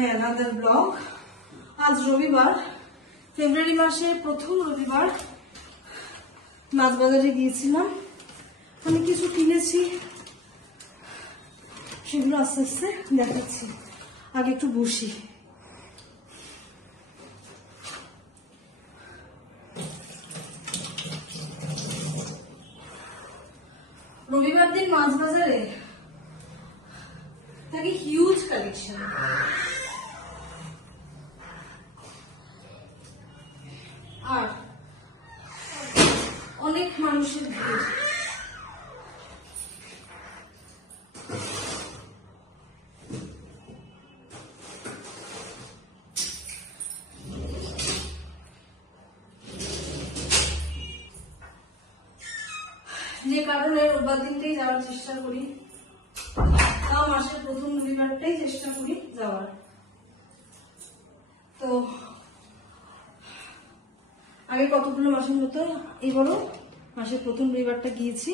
My another blog. আজ রবিবার, ফেব্রুয়ারি মাসের প্রথম রবিবার। মাছ বাজারে গিয়েছিলাম, আমি কিছু কিনেছি, সেগুলো আস্তে আস্তে দেখাচ্ছি। আগে একটু বসি। রবিবার দিন মাছ বাজারে থাকে হিউজ কালেকশন। আর অনেক মানুষের ভিড়। যে কারণে রোববার দিনটাই যাওয়ার চেষ্টা করি, তাও মাসের প্রথম রবিবারটাই চেষ্টা করি যাওয়ার। তো আগে কতগুলো মাসের মতো, এবারও মাসের প্রথম রবিবারটা গিয়েছি,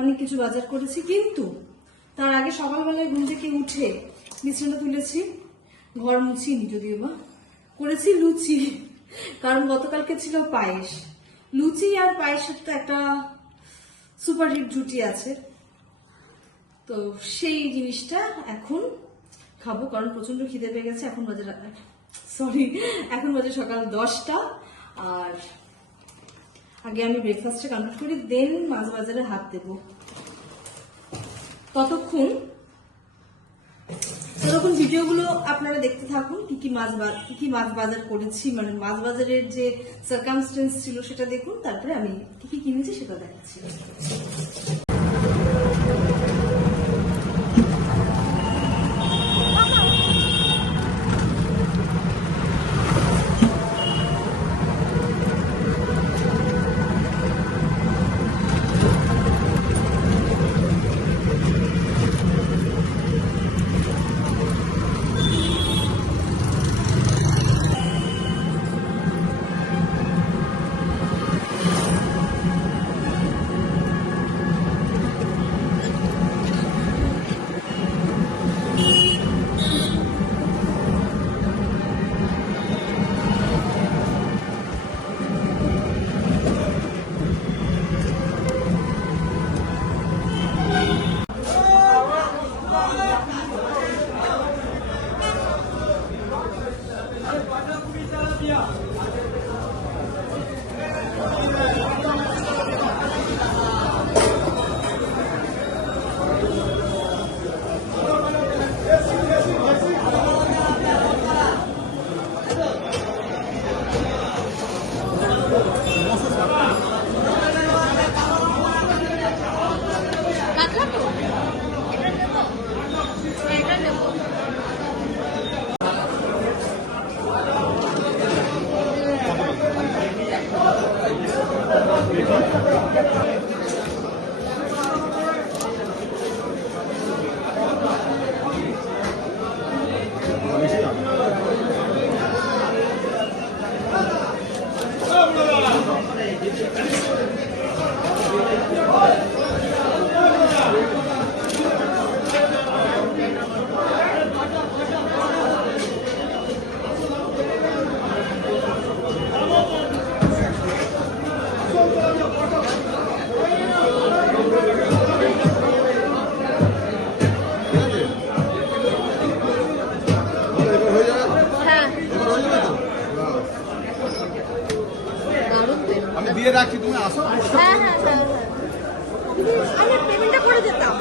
অনেক কিছু বাজার করেছি। কিন্তু তার আগে সকালবেলায় ঘুম থেকে উঠে বিছানা তুলেছি, ঘর মুছিনি, যদিও বা করেছি লুচি, কারণ গতকালকে ছিল পায়েস। লুচি আর পায়েসের তো একটা সুপারহিট জুটি আছে, তো সেই জিনিসটা এখন খাবো, কারণ প্রচন্ড খিদে পেয়ে গেছে। এখন বাজে সকাল 10টা। আর আগে আমি ব্রেকফাস্টটা কমপ্লিট করি, দেন মাছ বাজারে হাত দেব। ততক্ষণ ভিডিওগুলো আপনারা দেখতে থাকুন। কি কি মাছ বাজার করেছি, মানে মাছ বাজারের যে সার্কামস্টেন্স ছিল সেটা দেখুন, তারপরে আমি কি কি কিনেছি সেটা দেখাচ্ছি। দিয়ে রাখছি, তুমি আসো। হ্যাঁ হ্যাঁ হ্যাঁ, আমি পেমেন্টটা করে যেতাম।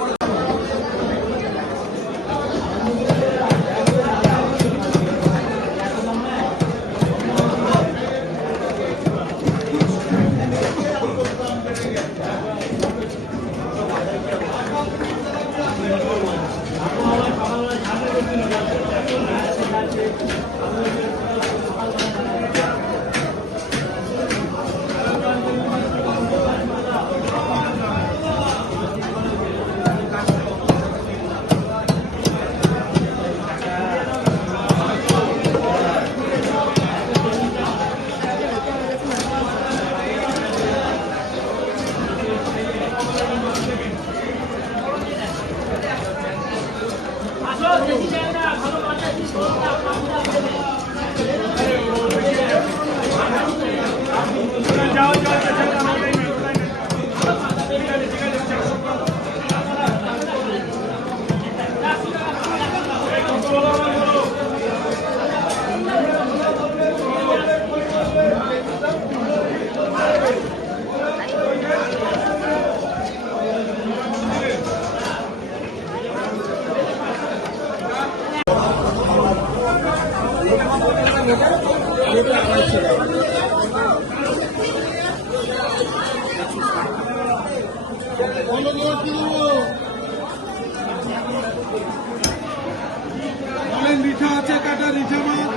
বলেন রিঠা আছে, কাটা রিঠা মাছ।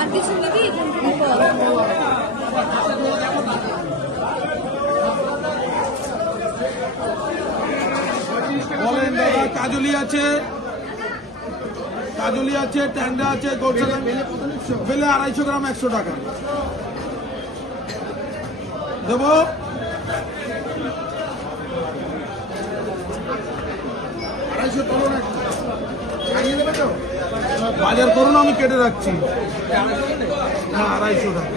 আর কিছু নাকি এখান থেকে বলেন দাদা, কাজলি আছে, কাজলি আছে, ট্যাংরা আছে, গোলসারা ফেলে 250 গ্রাম 100 টাকা দেবো। বাজার করুন, আমি কেটে রাখছি। হ্যাঁ, 250 টাকা।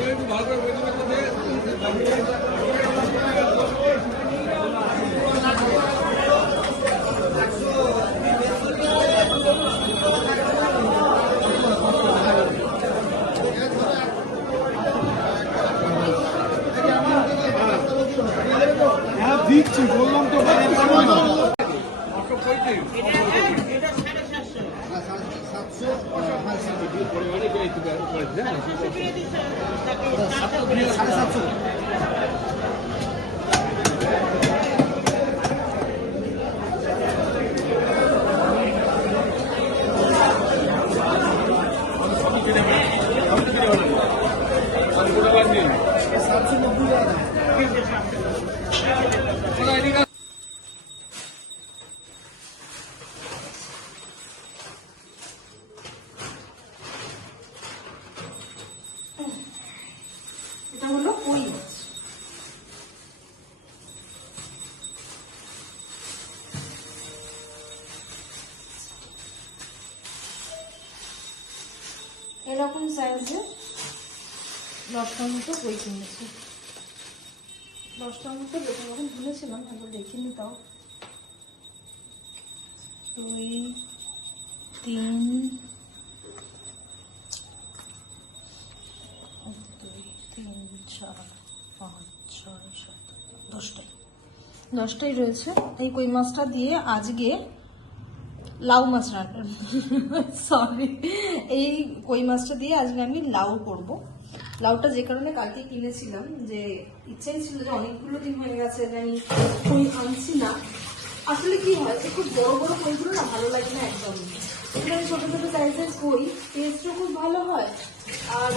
হ্যাঁ দিচ্ছি, বললাম তো বাজার করুন না। এটা হলো কই মাছ। এরকম সাইজে 10টার মতো কই কিনেছি। 10টার মতো যখন ভুলেছিলাম একবার দেখিনি, তাও 2 3 4 5 6 7 10টাই রয়েছে। এই কই মাছটা দিয়ে আজকে লাউ মাছ রান্না, সরি, এই কই মাছটা দিয়ে আজকে আমি লাউ করব। লাউটা যে কারণে কালকে কিনেছিলাম, যে ইচ্ছাই ছিল যে অনেকগুলো দিন হয়ে গেছে যে আমি কই আনছি না। আসলে কি হয়, যে খুব বড় বড় কইগুলো না ভালো লাগে না একদম। এখানে ছোট ছোট সাইজের কই টেস্টও খুব ভালো হয়, আর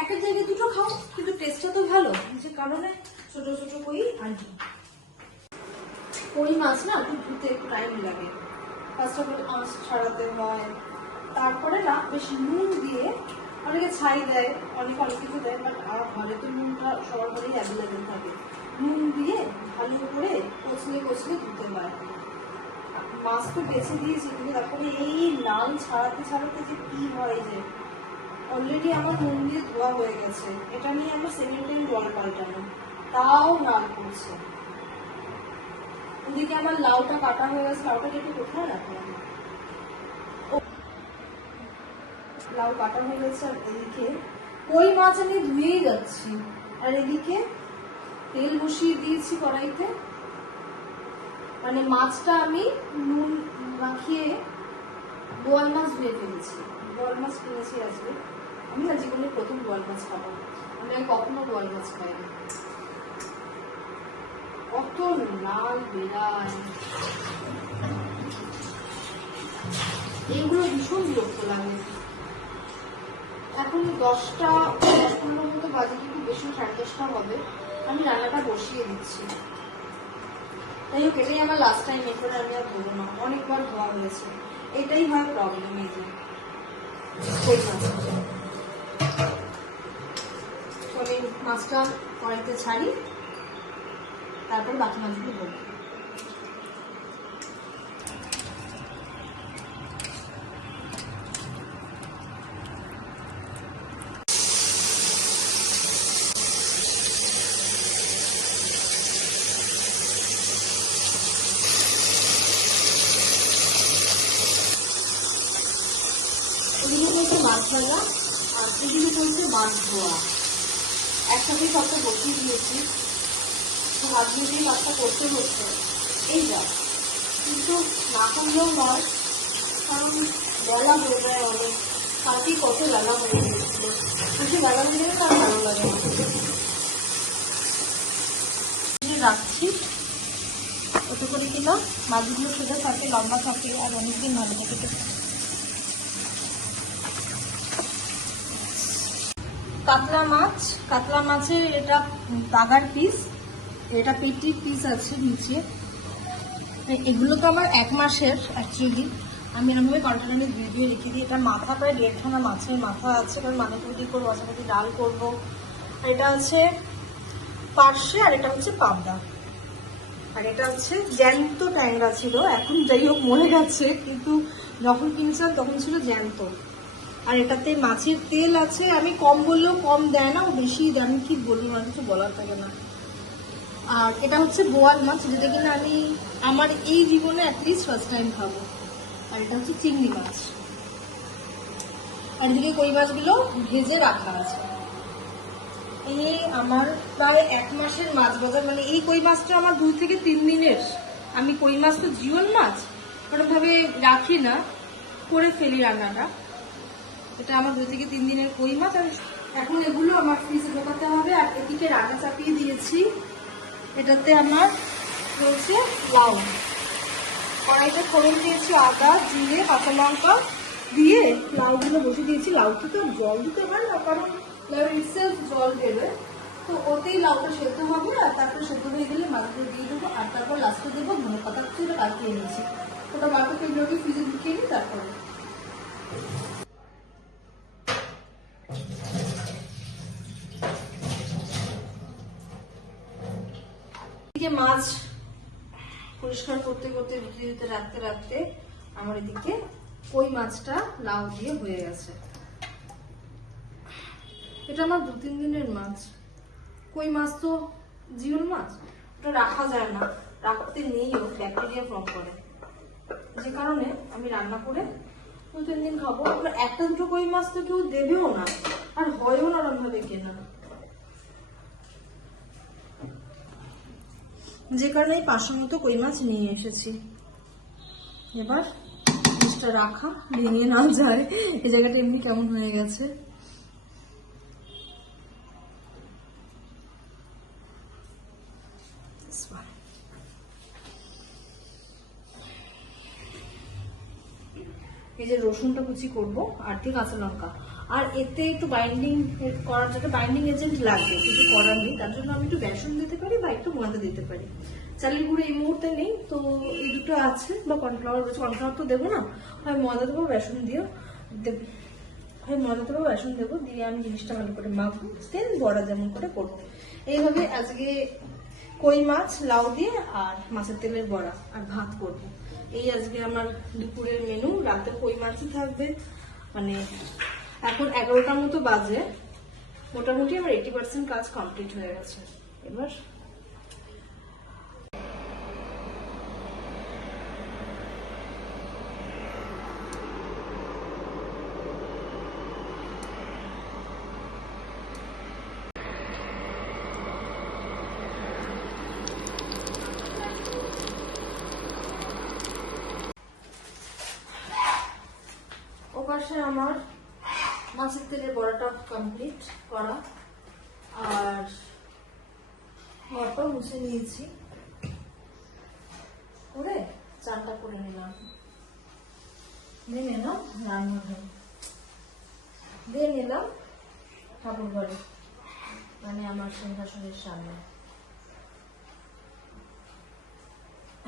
একটা জায়গায় দুটো খাও কিন্তু টেস্টটা তো ভালো, যে কারণে ছোট ছোট কই আনছি। কই মাছ না একটু ধুতে একটু টাইম লাগে, ফার্স্ট অফ অল আঁশ ছাড়াতে হয়, তারপরে না বেশ নুন দিয়ে, অনেকে ছাই দেয়, অনেকে অনেক কিছু দেয়, বাট ঘরে তো নুনটা সবার ঘরেই অ্যাভেলেবেল থাকে। নুন দিয়ে ভালো করে কচলে কচলে ধুতে হয়। মাছ তো বেছে দিয়েছি, কিন্তু তারপরে এই লাল ছাড়াতে ছাড়াতে যে কি হয়, যে অলরেডি আমার নুন দিয়ে ধোয়া হয়ে গেছে, এটা নিয়ে আমার সেকেন্ড টাইম জল পাল্টানো, তাও লাল করছে। ওদিকে আমার লাউটা কাটা হয়ে গেছে, লাউটা কেটে কোথায় রাখলাম, লাউ কাটা হয়ে গেছে। আর এদিকে কই মাছ আমি ধুয়েই যাচ্ছি, আর এদিকে তেল বসিয়ে দিয়েছি কড়াইতে। মানে মাছটা আমি নুন মাখিয়ে বোয়াল মাছ ধুয়ে ফেলেছি। বোয়াল মাছ কিনেছি আজকে, আমি না জীবনে প্রথম বোয়াল মাছ খাবো, আমি আর কখনো বোয়াল মাছ খাইনি। কত লাল বেড়ায়, এইগুলো ভীষণ বিরক্ত লাগে। এখন 10টা-15 মতো বাজে, কিন্তু বেশি 10:30 হবে। আমি রান্নাটা বসিয়ে দিচ্ছি। তাই হোক, এটাই আমার লাস্ট টাইম, এরপরে আমি আর ধরবো না, অনেকবার ধোয়া হয়েছে। এটাই হয় প্রবলেম, এই যে কই মাছ। চলে মাছটা কড়াইতে ছাড়ি, তারপর বাকি মাছগুলো ধরবো। এদিকে চলছে মাছ ভাজা, আর এদিকে চলছে মাছ ধোয়া। একসাথেই সবটা বসিয়ে দিয়েছি, তো হাত দিয়েই কাজটা করতে হচ্ছে। এই যা, কিন্তু না করলেও নয়, কারণ বেলা হয়ে যায় অনেক, কালকে কত বেলা হয়ে গিয়েছিল, বেশি বেলা হয়ে গেলে তার ভালো লাগে না। রাখছি ওটা করে কিনা মাছগুলো সোজা থাকে, লম্বা থাকে, আর অনেকদিন ভালো থাকে। কাতলা মাছের এটা বাগার পিস, এটা পেটির পিস আছে নিচে। এগুলো তো আমার 1 মাসের অ্যাকচুয়ালি, আমি এরকমভাবে কন্টেনারে ভিডিও রেখে দিই। এটা মাথা প্রায় 1.5 খানা মাছের মাথা আছে, কারণ মাথাপুরি করবো, বাছাবাছি ডাল করবো। আর এটা আছে পার্শে, আর এটা হচ্ছে পাবদা, আর এটা হচ্ছে জ্যান্ত ট্যাংরা ছিল, এখন যাই হোক মরে গেছে, কিন্তু যখন কিনছিলাম তখন ছিল জ্যান্ত। আর এটাতে মাছের তেল আছে, আমি কম বললেও কম দেয় না, ও বেশি দেয়, আমি কি বলবো আর কিছু বলার থাকে না। আর এটা হচ্ছে বোয়াল মাছ, যেটা কিনা আমি আমার এই জীবনে অ্যাটলিস্ট ফার্স্ট টাইম খাবো। আর এটা হচ্ছে চিংড়ি মাছ, আর এদিকে কই মাছগুলো ভেজে রাখা আছে। এই আমার প্রায় 1 মাসের মাছ বাজার, মানে এই কই মাছটা আমার 2 থেকে 3 দিনের। আমি কই মাছ তো জীবন মাছ ওরকমভাবে রাখি না, করে ফেলি রান্নাটা। এটা আমার 2 থেকে 3 দিনের কই মাছ। আর এখন এগুলো আমার ফ্রিজে ঢোকাতে হবে। আর এদিকে রান্না চাপিয়ে দিয়েছি, এটাতে আমার রয়েছে লাউ, কড়াইতে ফোড়ন দিয়েছি আদা জিরে কাঁচা লঙ্কা দিয়ে লাউগুলো বসে দিয়েছি। লাউতে তো জল দিতে হয় না, কারণ লাউ ইটসেলফ জল দেবে, তো ওতেই লাউটা সেদ্ধ হবে। আর তারপরে সেদ্ধ হয়ে গেলে মাছগুলো দিয়ে দেবো, আর তারপর লাস্টে দেবো ধনে পাতা, এটা কাটিয়ে নিয়েছি, ওটা বাকি এগুলোকে ফ্রিজে ঢুকিয়ে নিই। তারপরে মাছ পরিষ্কার করতে করতে ধুতে ধুতে রাখতে রাখতে আমার এদিকে কই মাছটা লাউ দিয়ে হয়ে গেছে। এটা আমার 2-3 দিনের মাছ। কই মাছ তো জীবন মাছ, ওটা রাখা যায় না, রাখতে নেইও, ব্যাকটেরিয়া ফর্ম করে, যে কারণে আমি রান্না করে 2-3 দিন খাবো। একটা দুটো কই মাছ তো কেউ দেবেও না, আর হয়ও না ওরকমভাবে কেনা, যে কারণে 500 মতো কই মাছ নিয়ে এসেছি। এবার জিনিসটা রাখা, ভেঙে না যায়। এই জায়গাটা এমনি কেমন হয়ে গেছে। এই যে রসুনটা কুচি করবো, আর দিয়ে কাঁচা লঙ্কা, আর এতে একটু বাইন্ডিং করার জন্য বাইন্ডিং এজেন্ট লাগবে, কিছু করার নেই, তার জন্য আমি একটু বেসন দিতে পারি বা একটু ময়দা দিতে পারি। চালের গুঁড়ো এই মুহূর্তে নেই, তো এই দুটো আছে, বা কর্নফ্লাওয়ার রয়েছে, কর্নফ্লাওয়ার তো দেবো না, হয় ময়দা দেবো বেসন দিও, হয় ময়দা দেবো বেসন দেবো, দিয়ে আমি জিনিসটা ভালো করে মাখবো, দেন বড়া যেমন করে করবো। এইভাবে আজকে কই মাছ লাউ দিয়ে আর মাছের তেলের বড়া আর ভাত করবো। এই আজকে আমার দুপুরের মেনু। রাতে কই মাছই থাকবে। মানে এখন 11টার মতো বাজে, মোটামুটি আমার 80% কাজ কমপ্লিট হয়ে গেছে। এবার ওপাশে আমার মাছের তেলের বড়াটা কমপ্লিট করা, আর ঘরটা মুছে নিয়েছি, করে চানটা করে নিলাম, দিয়ে নিলাম রান্নাঘরে, দিয়ে নিলাম ঠাকুর ঘরে, মানে আমার সিংহাসনের সামনে।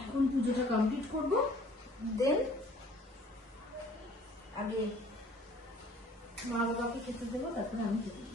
এখন পুজোটা কমপ্লিট করবো, দেন আগে মা বাবাকে খেতে দেবো, তারপরে আমি খেতে দেবো।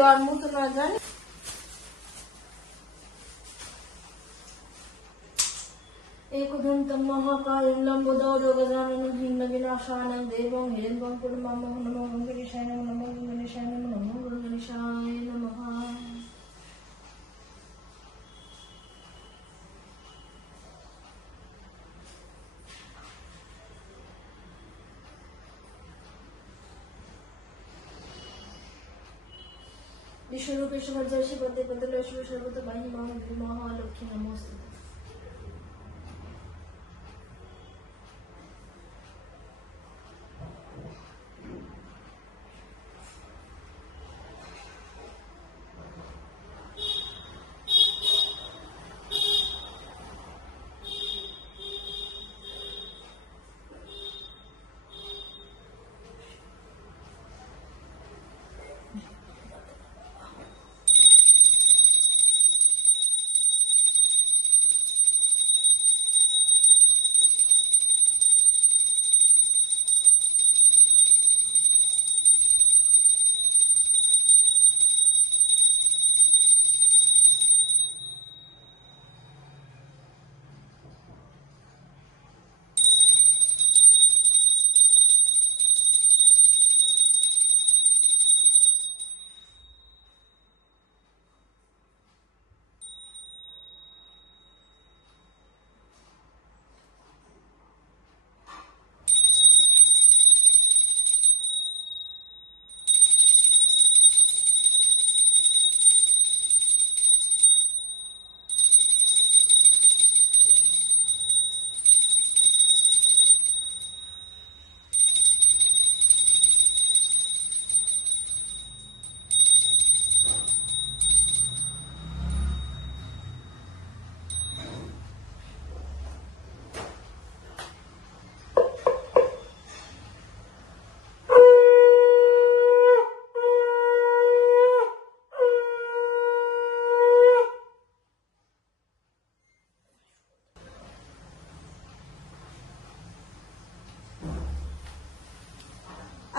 দেওয়ার মতো না জানি। एकदन्तं महाकायं लम्बोदरं गजाननं भीमविनाशानं देवं हिरण्यं पुरमामं नमो गणेशाय नमो गणेशाय नमो गणेशाय नमः। विश्वरूपेश भद्रशि पदे पदलक्ष्मी सर्वतोमुखी महालक्ष्मी नमोस्तुते।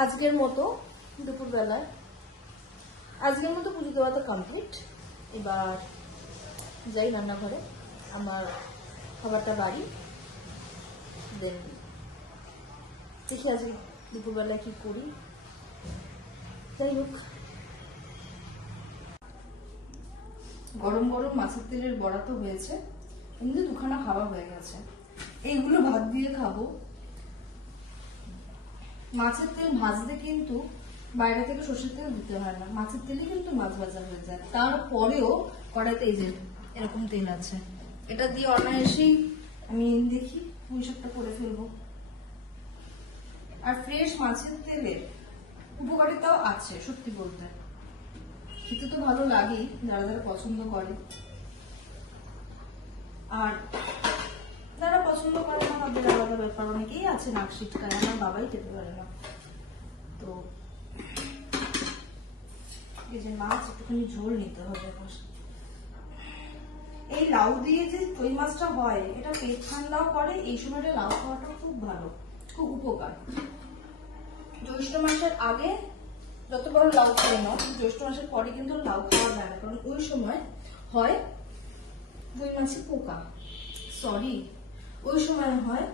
আজকের মতো দুপুরবেলায় আজকের মতো পুজো দেওয়া তো কমপ্লিট। এবার যাই রান্নাঘরে, আমার খাবারটা বাড়ি, দেন দেখি আজকে দুপুরবেলায় কি করি। যাই হোক, গরম গরম মাছের তেলের বড়া তো হয়েছে, কিন্তু দুখানা খাওয়া হয়ে গেছে। এইগুলো ভাত দিয়ে খাবো। মাছের তেল ভাজতে কিন্তু বাইরে থেকে সর্ষের তেল দিতে হয় না, মাছের তেলে কিন্তু মাছ ভাজা হয়ে যায়। তারপরেও কড়াইতে এই যে এরকম তেল আছে, এটা দিয়ে অনায়াসেই আমি দেখি পুঁই শাকটা করে ফেলবো। আর ফ্রেশ মাছের তেলের উপকারিতাও আছে, সত্যি বলতে খেতে তো ভালো লাগেই, যারা যারা পছন্দ করে। আর যারা পছন্দ করে না তাদের আলাদা ব্যাপার, অনেকেই আছে নাক ছিটকায়, আমার বাবাই খেতে পারে না। তো এই যে মাছ একটুখানি ঝোল নিতে হবে। এই লাউ দিয়ে যে কই মাছটা হয়, এটা পেট ঠান্ডাও করে। এই সময়টা লাউ খাওয়াটা খুব ভালো, খুব উপকার। জ্যৈষ্ঠ মাসের আগে যত বড় লাউ খাই না, জ্যৈষ্ঠ মাসের পরে কিন্তু লাউ খাওয়া যায় না, কারণ ওই সময় হয় কই মাছে পোকা, ওই সময় হয়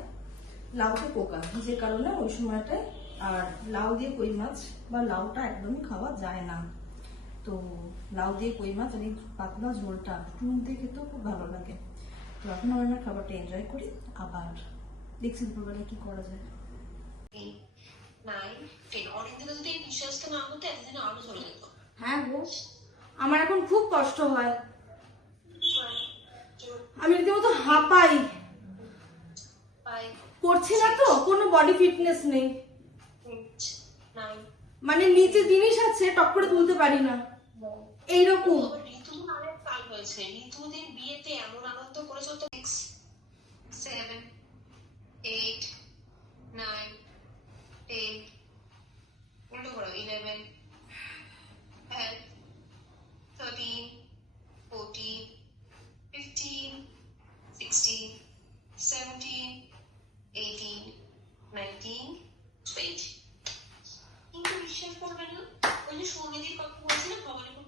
লাউতে পোকা, যে কারণে ওই সময়টায় আর লাউ দিয়ে কই মাছ বা লাউটা একদমই খাওয়া যায় না। তো লাউ দিয়ে কই মাছ আর এই পাতলা ঝোলটা নুন দিয়ে খেতেও খুব ভালো লাগে। তো এখন আমরা খাবারটা এনজয় করি, আবার দেখছি দুপুরবেলায় কি করা যায়। হ্যাঁ গো, আমার এখন খুব কষ্ট হয়, আমি রীতিমতো হাঁপাই। করছি না তো, কোনো বডি ফিটনেস নেই, মানে নিচে জিনিস আছে টপ করে তুলতে পারি না, এইরকম। ঋতুদের বিয়েতে এমন আনন্দ করেছো তো। 6, 7, 8, 9, 10, 11, 12, 13, 14, 15, 16, 17, 18, 19, 20। কিন্তু বিশ্বাস করবে না, ওই যে সৌমিতির কথা বলছিলাম, ভবানীপুর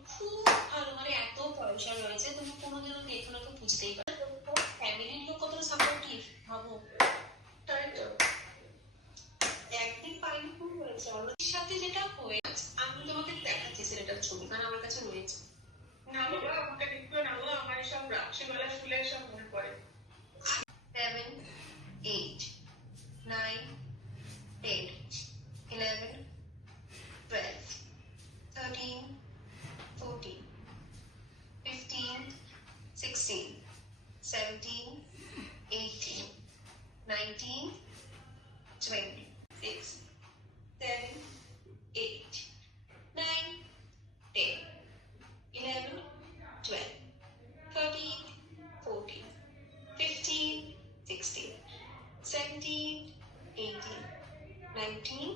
ছবি, কারণ আমার কাছে রয়েছে। না বাবা, আমাকে দেখতে না গো, আমার এসব রাত্রিবেলা শুলে এসব মনে পড়ে। 7, 8, 9, 10, 11, 12, 13, 14, 15, 16, 17, 18, 19, 20, 6, 7, 8, 9, 10, 11, 12, 13, 14, 15, 16, 17, 18, 19,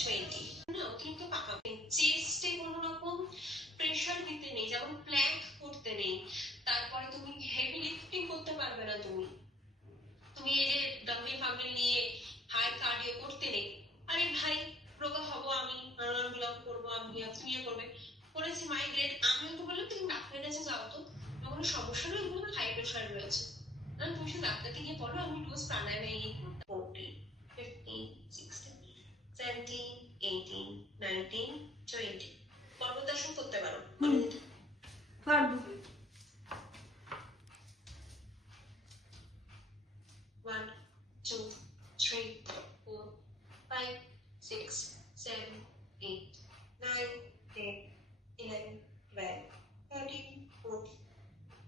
20. না, কিন্তু পাকাবেন। চেস্টে কোনো রকম প্রেশার দিতে নেই, যেমন প্ল্যাঙ্ক করতে নেই। তারপরে তুমি হেভি লিফটিং করতে পারবে না। তুমি এই যে ডাম্বেল ফাম্বেল নিয়ে হাই কার্ডিও করতে নেই। আরে ভাই, রোগা হবো আমি, অনুলোম বিলোম করবো আমি, তুমি করবে। করেছি মাইগ্রেন, আমিও তো বললাম তুমি ডাক্তারের কাছে যাও তো, কোনো সমস্যা নেই, এগুলো হাই প্রেশার রয়েছে। তুমি শুধু ডাক্তারকে গিয়ে বলো আমি রোজ প্রাণায়ামে 14, 15, 16, 17, 18, 19, 20 পর্বতাসন করতে পারো। পারবো। 1, 2, 3, 4, 5, 6, 7, 8, 9, 10, 11, 12, 13, 14,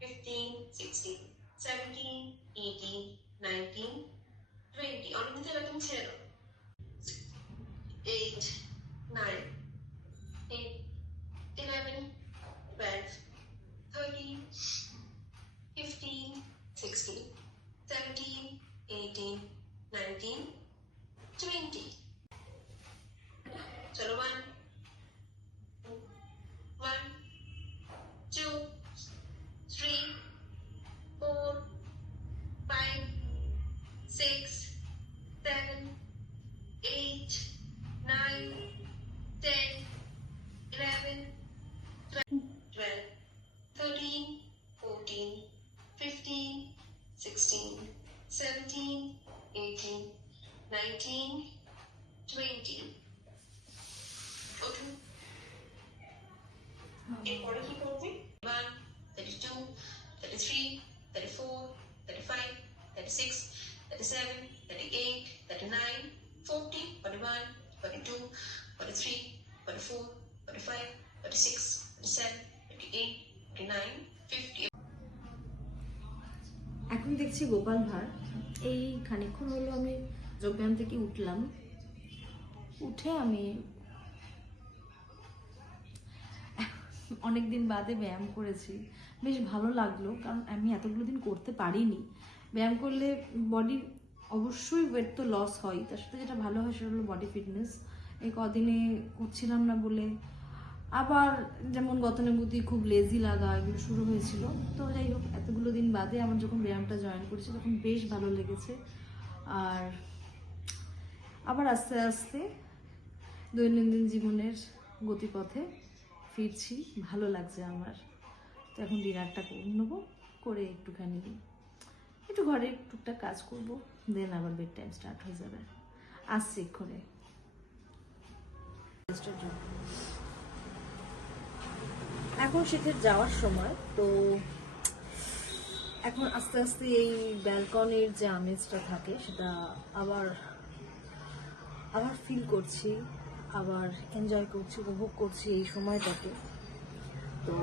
15, 16, 17, 18, 19, 20 অনেকদিন তাহলে তুমি ছেড়ে দাও। 8, 9, 10, 11, 12, 13, 15, 16, 17, 18, 19, 20 চলো 1, 2, 3, 4, 5, 6, 7, 8, 9, 10, 11, 12, 13, 14, 15, 16, 17, 18, 19, 20 ওঠো। এরপরে কি করবে? 1, 32, 33, 34, 35, 36, 37, 38, 39, 40, 41, 42, 43, 44, 45, 46, 47, 48, 49, 50 এখন দেখছি গোপাল ভাঁড়। এই খানিকক্ষণ হলো আমি যোগব্যায়াম থেকে উঠলাম, উঠে আমি অনেকদিন বাদে ব্যায়াম করেছি, বেশ ভালো লাগলো, কারণ আমি এতগুলো দিন করতে পারিনি। ব্যায়াম করলে বডির অবশ্যই ওয়েট তো লস হয়, তার সাথে যেটা ভালো হয় সেটা হলো বডি ফিটনেস। এই কদিনে করছিলাম না বলে আবার যেমন গতানুগতি খুব লেজি লাগা এগুলো শুরু হয়েছিল। তো যাই হোক, এতগুলো দিন বাদে আমার যখন ব্যায়ামটা জয়েন করেছি তখন বেশ ভালো লেগেছে। আর আবার আস্তে আস্তে দৈনন্দিন জীবনের গতিপথে ফিরছি, ভালো লাগছে আমার। তো এখন ডিনারটা করে নেবো, করে একটু ঘরে টুকটাক কাজ করবো, দেন আবার বেড টাইম স্টার্ট হয়ে যাবে। আসছি এক্ষণে। এখন শীতের যাওয়ার সময়, তো এখন আস্তে আস্তে এই ব্যালকনির যে আমেজটা থাকে সেটা আবার ফিল করছি, আবার এনজয় করছি, উপভোগ করছি এই সময়টাকে। তো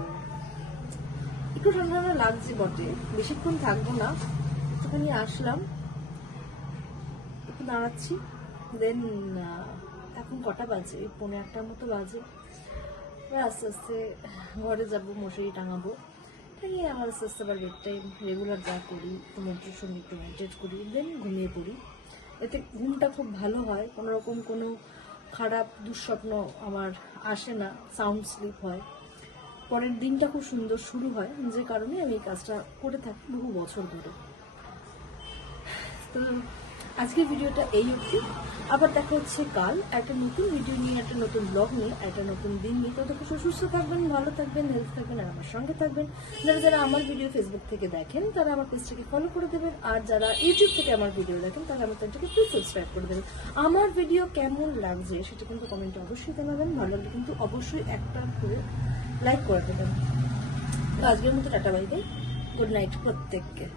একটু ঠান্ডা ঠান্ডা লাগছে বটে, বেশিক্ষণ থাকবো না, একটুখানি আসলাম, একটু দাঁড়াচ্ছি, দেন এখন কটা বাজে? 1:15 মতো বাজে। আস্তে আস্তে ঘরে যাবো, মশারি টাঙাবো, টাঙিয়ে আমার আস্তে আস্তে আবার বেড টাইম রেগুলার যা করি, একটু মন্ত্রের সঙ্গে একটু মেডিটেট করি, দেন ঘুমিয়ে পড়ি। এতে ঘুমটা খুব ভালো হয়, কোনো রকম কোনো খারাপ দুঃস্বপ্ন আমার আসে না, সাউন্ড স্লিপ হয়, পরের দিনটা খুব সুন্দর শুরু হয়, যে কারণে আমি এই কাজটা করে থাকি বহু বছর ধরে। তো তো আজকের ভিডিওটা এই অবধি। আবার দেখা হচ্ছে কাল একটা নতুন ভিডিও নিয়ে, একটা নতুন ব্লগ নিয়ে, একটা নতুন দিন নিয়ে। তো সুস্থ থাকবেন, ভালো থাকবেন, হেলথ থাকবেন, আর আমার সঙ্গে থাকবেন। যারা আমার ভিডিও ফেসবুক থেকে দেখেন তারা আমার পেজটাকে ফলো করে দেবেন, আর যারা ইউটিউব থেকে আমার ভিডিও দেখেন তারা আমার চ্যানেলটাকে প্লিজ সাবস্ক্রাইব করে দেবেন। আমার ভিডিও কেমন লাগছে সেটা কিন্তু কমেন্টে অবশ্যই জানাবেন। ভালো লাগলে কিন্তু অবশ্যই একটা করে লাইক করে দেবেন। তো আজকের মতো tata bye bye, good night প্রত্যেককে।